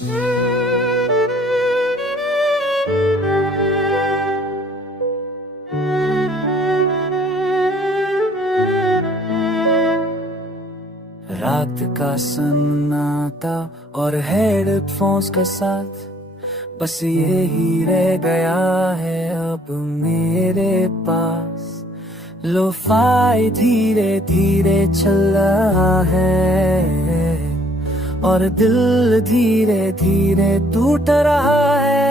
रात का सन्नाटा और हेडफोन्स के साथ बस ये ही रह गया है अब मेरे पास। लो-फाई धीरे धीरे चल रहा है और दिल धीरे धीरे टूट रहा है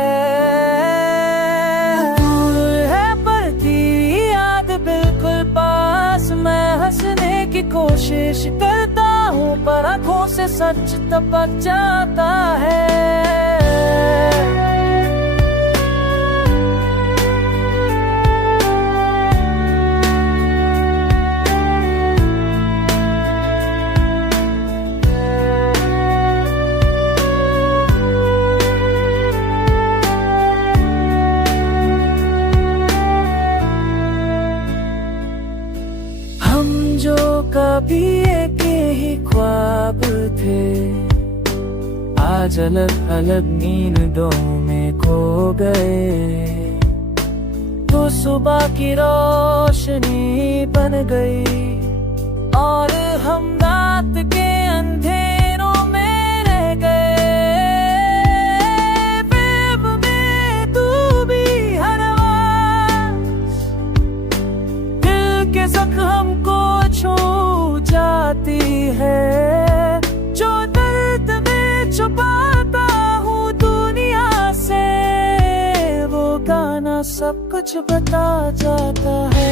पर तेरी याद बिल्कुल पास। मैं हंसने की कोशिश करता हूँ पर आँखों से सच टपक जाता है। हम जो कभी एक ही ख्वाब थे आज अलग अलग नींदों में खो गए। तो सुबह की रोशनी बन गई और हम रात के अंधेरों में रह गए। प्रेम में तू भी हर आवाज़ दिल के जख्म हमको छू जाती है। जो दर्द में छुपाता हूँ दुनिया से वो गाना सब कुछ बता जाता है।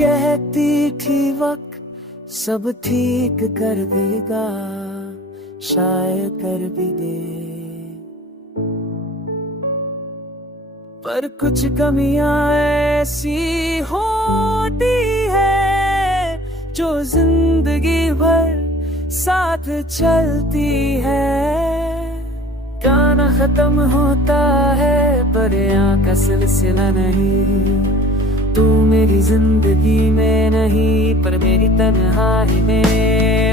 कहती थी वक्त सब ठीक कर देगा, शायद कर भी दे, पर कुछ कमियां ऐसी होती है जो जिंदगी भर साथ चलती है। गाना खत्म होता है पर यहाँ का सिलसिला नहीं। तू मेरी जिंदगी में नहीं पर मेरी तन्हाई में।